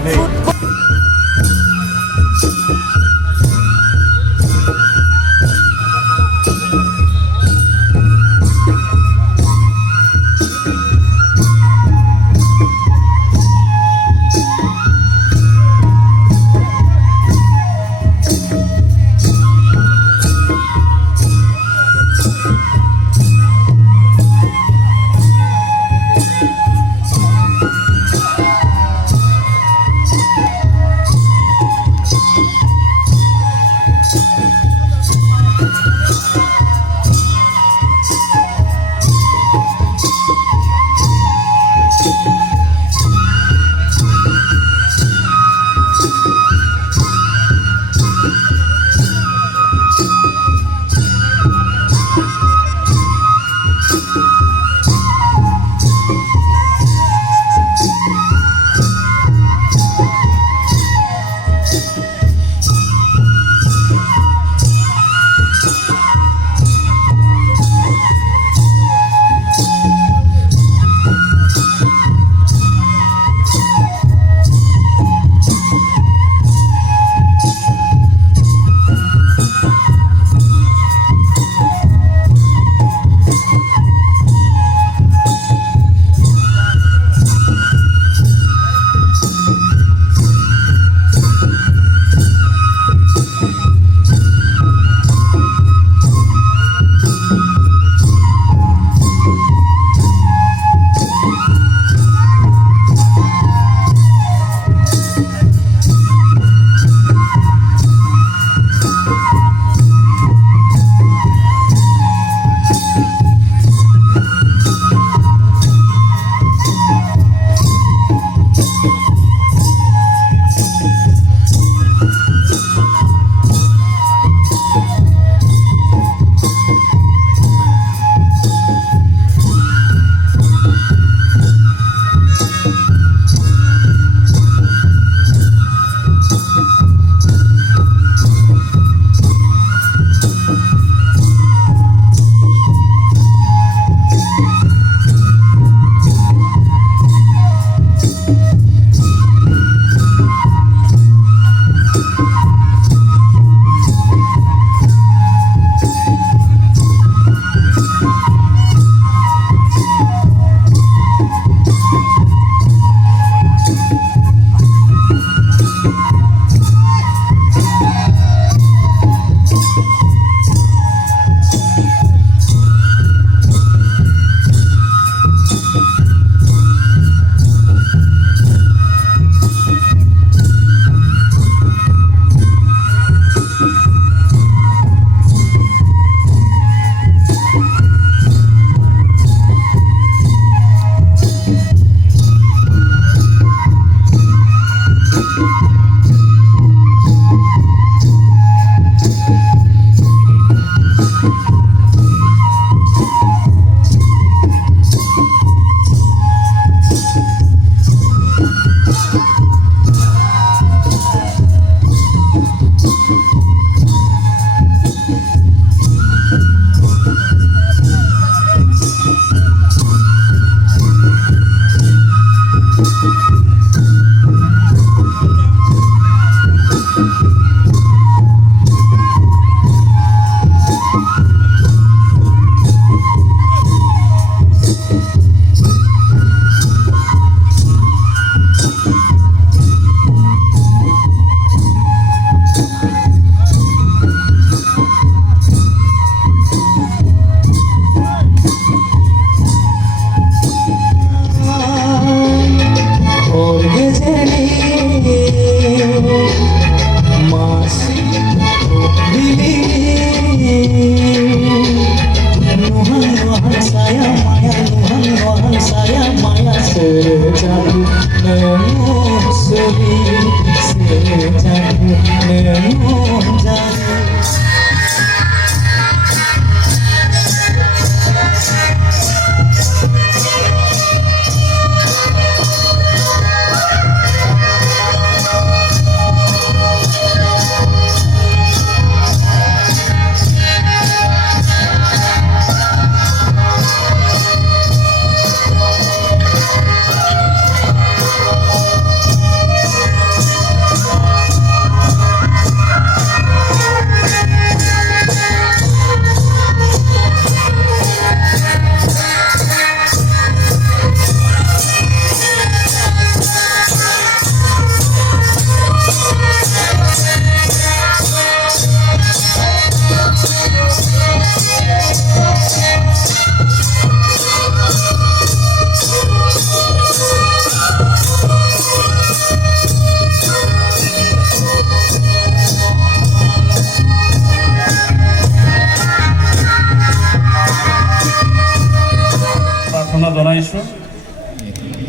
Football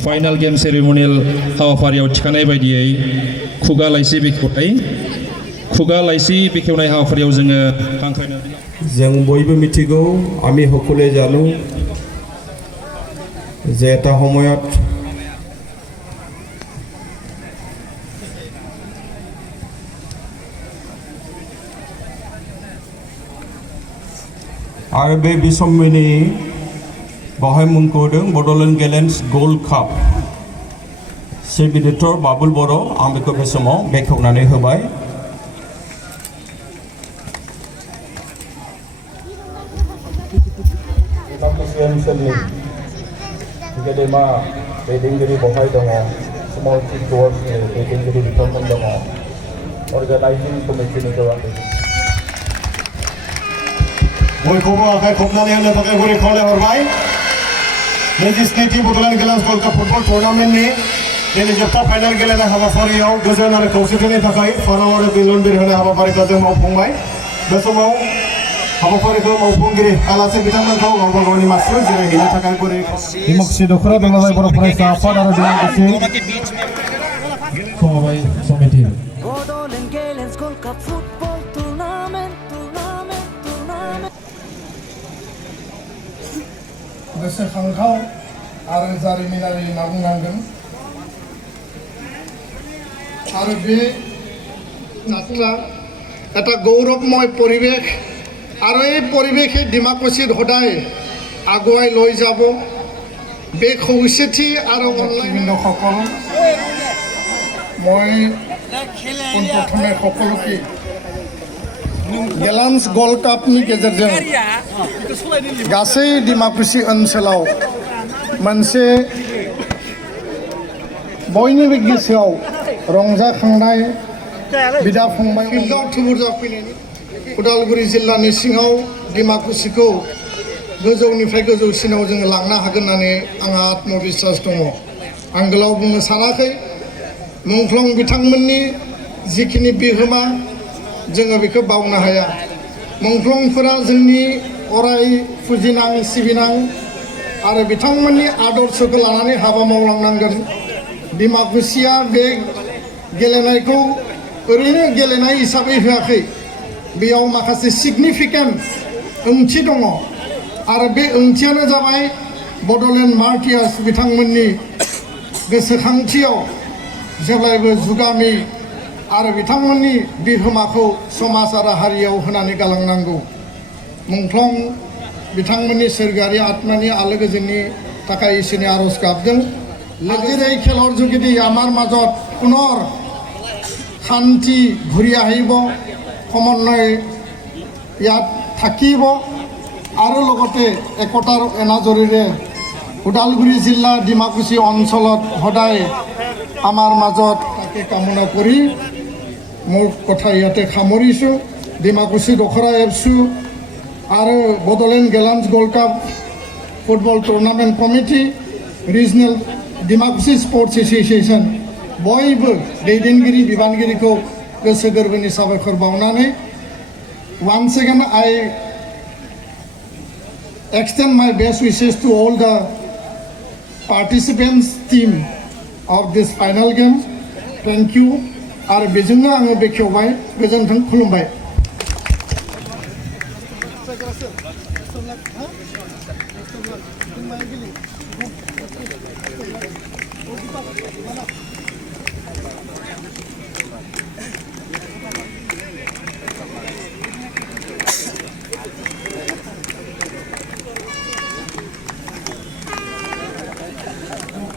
final game सेरेमनियेल हाबाफारियाव थिखानाय बायदियै खुगा लाइसि बेखेवनाय हाबाफारियाव जोङो हांख्रायनानै जों बयबो मिथिगौ आमी সকলে জানো যে এটা সময়ত आरो बे बिसम्मिनि बाहाय मुंखौ होदों बड'लेण्ड गेलेन्स गोल्ड काप सेक्रेटारि बाबुल बर' आं बेखौ बे समाव बेखेवनानै होबाय। ओनसोलनि गेदेमा दैदेनगिरि बहाय दङ, स्मल टुवर्सनि दैदेनगिरि बिथांमोन दङ, अर्गानाइजिं कमिटिनि गोबां बयखौबो आखाइ खबनानै होनो थाखाय गुरै खावलायहरबाय। 27थि बड'लेण्ड गेलेन्स गोल्ड काप फुटबल टुर्नामेन्टनि दिनै जोबथा फाइनाल गेलेनाय हाबाफारियाव गोजोन आरो खौसेथिनि थाखाय फाराव आरो बेलुन बिरहोनाय हाबाफारिखौ जों मावफुंबाय। बे समाव हाबाफारिखौ मावफुंगिरि आलासि बिथांमोनखौ गावबा गावनि मासियाव जिरायहैनो थाखाय गुरै दिमाकुसि दख'रा बेंगाबाय बर' फरायसा आफाद आरो दिमाकुसि समबाय समिति गोसोखांथाव आरो जारिमिनारि होनना बुंनांगोन। आरो बे जात्रा এটা গৌৰৱময় পৰিৱেশ আৰু এই পৰিৱেশে ডিমাকুছিত সদায় আগুৱাই লৈ যাব। বে খৌছেথি আৰু অনলাইনসকল মই পোনপ্ৰথমে সকলোকে गेलेन्स गोल्ड कापनि गेजेरजों गासै डिमाकुसि ओनसोलाव मोनसे बयनिबो गोसोआव रंजाखांनाय बिदा फंबाय फिल्डआव थुबुर जाफैनायनि उदालगुरि जिल्लानि सिङाव डिमाकुसिखौ गोजौनिफ्राय गोजौसिनाव जोङो लांनो हागोन होननानै आंहा आत्मबिश्वास दङ। आं गोलाव बुंनो सानाखै। मुंख्लं बिथांमोननि जिखिनि बिहोमा जोङो बेखौ बावनो हाया। मुंख्लंफोरा जोंनि अराय फुजिनां सिबिनां आरो बिथांमोननि आदर्शखौ लानानै हाबा मावलांनांगोन। डिमाकुसिया बे गेलेनायखौ ओरैनो गेलेनाय हिसाबै होआखै, बेयाव माखासे सिगनिफिकेन्ट ओंथि दङ आरो बे ओंथियानो जाबाय बड'लेण्ड मार्टियार्स बिथांमोननि गोसोखांथियाव जेब्लायबो जुगामि आरो बिथांमोननि बिहोमाखौ समाज आरो हारियाव होनानै गालांनांगौ। मुंख्लं बिथांमोननि सोरगोआरि आत्मानि आलो गोजोननि थाखाय इसोरनि आरज गाबदों। আজিৰ এই খেলৰ যোগেদি আমাৰ মাজত পুনৰ শান্তি ঘূৰি আহিব, সমন্বয় ইয়াত থাকিব আৰু লগতে একতাৰ এনাজৰীৰে ওদালগুৰি জিলা ডিমাকুসি অঞ্চলত সদায় আমাৰ মাজত তাকে কামনা কৰি মোৰ কথা ইয়াতে সামৰিছোঁ। ডিমাকুসি দখৰা এফচি আৰু বড'লেণ্ড गेलेन्स gold cup football tournament committee, regional Dimakuchi sports association बयबो दैदेनगिरि बिबानगिरिखौ गोसो गोरबोनि साबायखर बावनानै once again I extend my best wishes to all the participants team of this final game. Thank you. आरो बेजोंनो आङो बेखेवबाय। गोजोन्थों, खुलुमबाय।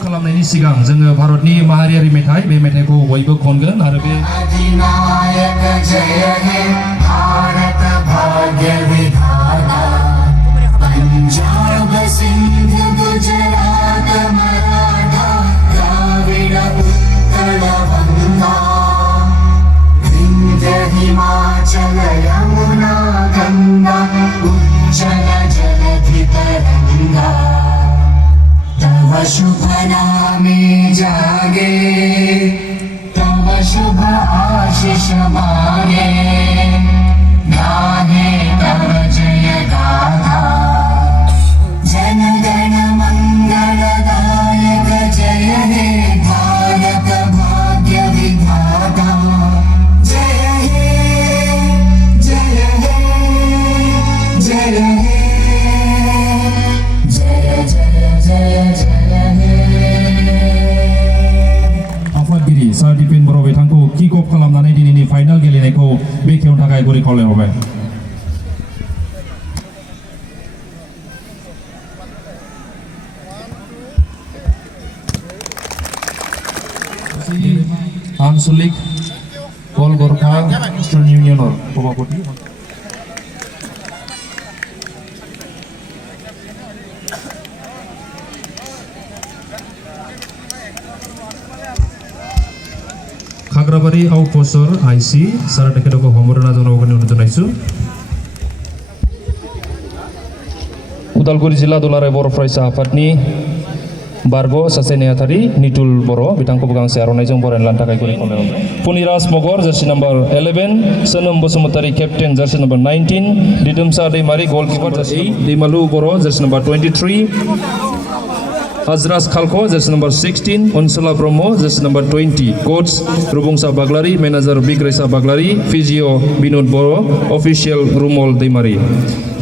खालामनायनि सिगां जोङो भारतनि माहारियारि मेथाइ, बे मेथाइखौ बयबो खनगोन आरो बे अधिनायक जय हे भारत भाग्य विधाता पंजाब सिंध गुजरात मराठा द्राविड उत्कल गंगा विंध्य हिमाचल यमुना गंगा उज्जल जलधि तरंगा तव शुभ नामे जागे, तव शुभ आशीष मागे, गाहे तव जय गाथा। जन गण मंगलदायक जय भारतनि फाइनाल गेलेनायखौ बेखेवनो थाखाय गुरै खावलायहरबाय। आंचलिक बल गरखा स्टुडेन्ट इउनियनर सभापति खाग्राबारि आउटपोस्टर आइसि सारा तेखेतखौ हमबरना जनावखौनि अनुजनायसु उदालगुरि जिल्ला दुलाराय बर' फरायसा आफादनि बारग' सासे नेहाथारि नितुल बर' बिथांखौबो गांसे आर'नाइजों बरायना लानो थाखाय गुरै खावलायहरबाय। Puniraj Magar jersey number 11, Sonam Basumatary captain jersey number 19, Didomsa Daimari goalkeeper jersey Daimalu Boro' jersey number 23, Azras Khalko jersey number 16, Unsula Bromo jersey number 20, coach Rubunsa Baglari, manager Bigraysa Baglari, physio Binod Boro', official Rumal Daimari.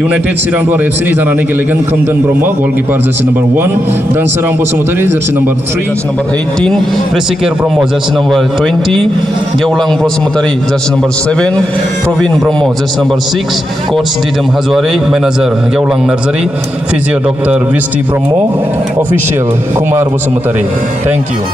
United Chirangduar एफसिनि जानानै गेलेगोन Khomdon Brahma goalkeeper jersey number 1, Dansorang Basumatary jersey number 3, jersey number 18, Presiker Brahma jersey number 20, गेवलां Basumatary jersey number 7, Praveen ब्रह्म jersey number 6, coach दिदोम हाजवारी, manager गेवलां Narzary, physio doctor बिस्टि Brahma, official Kumar Basumatary. Thank you.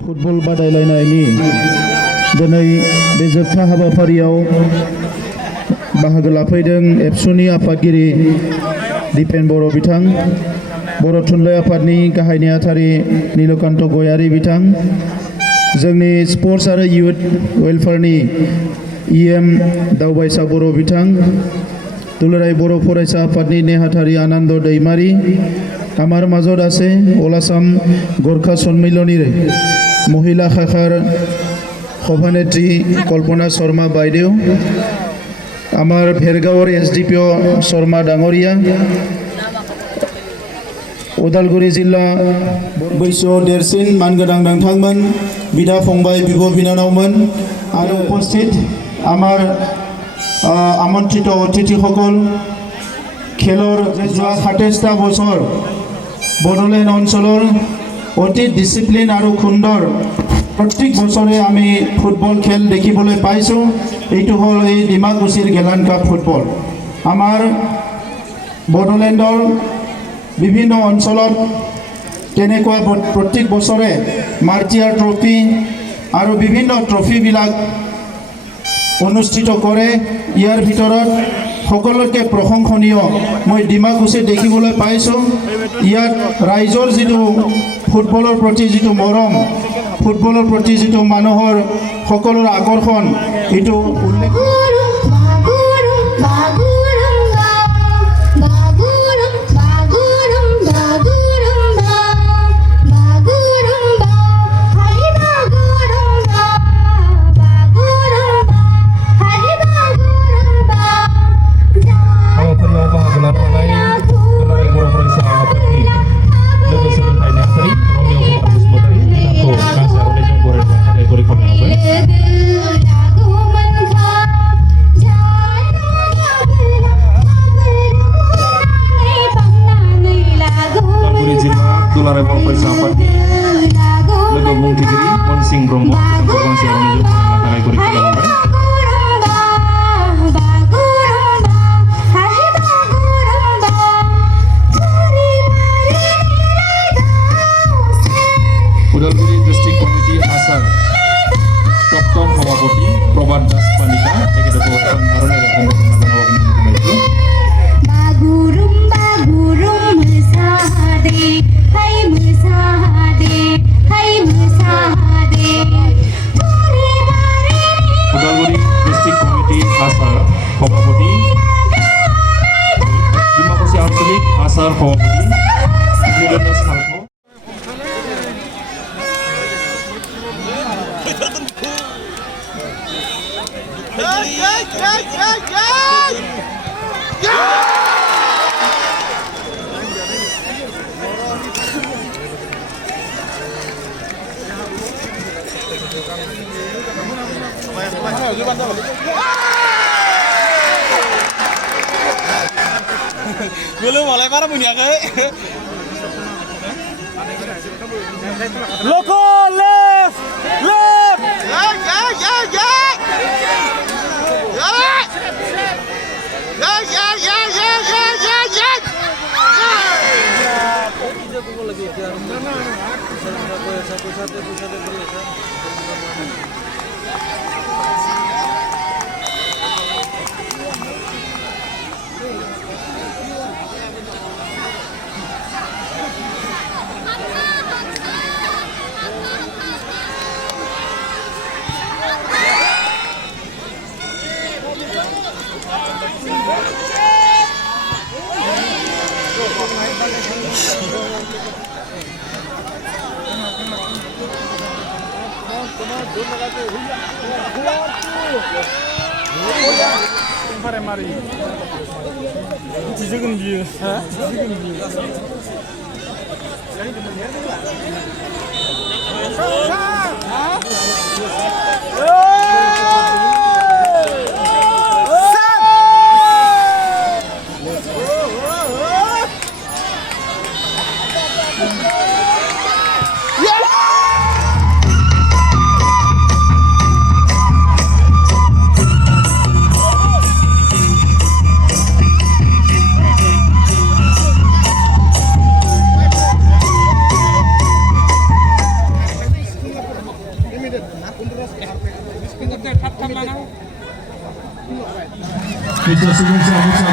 Football बादायलायनायनि दिनै बे जोबथा हाबाफारियाव बाहागो लाफैदों एबसुनि आफादगिरि दिपेन बर' बिथां, बर' थुनलाइ आफादनि गाहाय नेहाथारि नीलकान्त गयारी बिथां, जोंनि स्पर्ट्स आरो इयुथ वेलफेयारनि इएम दावबायसा बर' बिथां, दुलाराय बर' फरायसा आफादनि नेहाथारि आनन्द दैमारी, आमार মাজত আছে অল আসাম গোর্খা সন্মিলনীৰ মহিলা শাখাৰ সভানেত্ৰী কল্পনা শৰ্মা বাইদেউ, আমাৰ ভেৰগাঁৱৰ SDPO শৰ্মা ডাঙৰীয়া, उदालगुरि जिल्ला बैसोआव देरसिन मानगोनां नोंथांमोन, बिदा फंबाय, बिब' बिनानावमोन आरो उपस्थित आमार আমন্ত্রিত অতিথিসকল, খেলৰ যোৱা ২৭টা বছৰ বড়োলেণ্ড অঞ্চলৰ অতি ডিচিপ্লিন আৰু সুন্দৰ প্ৰত্যেক বছৰে আমি ফুটবল খেল দেখিবলৈ পাইছোঁ। এইটো হ'ল এই ডিমাকুছিৰ গেলান কাপ ফুটবল। আমাৰ বড়োলেণ্ডৰ বিভিন্ন অঞ্চলত তেনেকুৱা প্ৰত্যেক বছৰে মাৰ্টিয়াৰ ট্ৰফি আৰু বিভিন্ন ট্ৰফিবিলাক অনুষ্ঠিত কৰে। ইয়াৰ ভিতৰত সকলোতকৈ প্ৰশংসনীয় মই ডিমাকুছিত দেখিবলৈ পাইছোঁ। ইয়াত ৰাইজৰ যিটো ফুটবলৰ প্ৰতি যিটো মৰম, ফুটবলৰ প্ৰতি যিটো মানুহৰ সকলোৰ আকৰ্ষণ, এইটো উল্লেখ Dularai Polpesa Apatni Lega Bung Tigri Monsing Bromo Tengkoron Siaran Ijo Lakai Kurikulum Baik Udalguri District Committee Asar Dr. Pawapoti Probat Das Panika Eke Doko Wan Harun Ega Kombo Kenagan Awak Menunjukkan itu Bagurum Mesahade Hai Mesahade Udalguri District Committee Asar Pawapoti Dimakusi Arsulik Asar Pawapoti Nilenas Halko Belum mulai para punya ke? Loko left. Kita sungguh sambut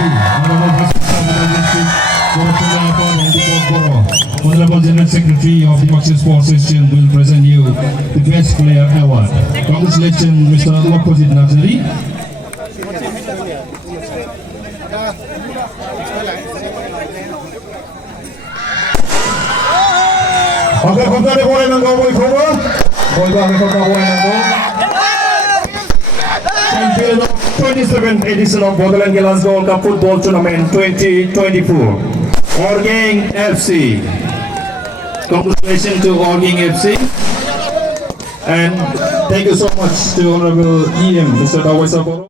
Honorable General Secretary of the Maximus Sports Association will present you the Best Player Award. Congratulations, Mr. Opposite Nazari. Agar kota boleh nangkau boy koma, boy bang kota boleh nangkau. champion of 27th edition of Bodoland Gilans Gold Cup Football Tournament 2024, Organg FC. Congratulations to Organg FC. And thank you so much to Honorable EM, Mr. Dawai Saboro.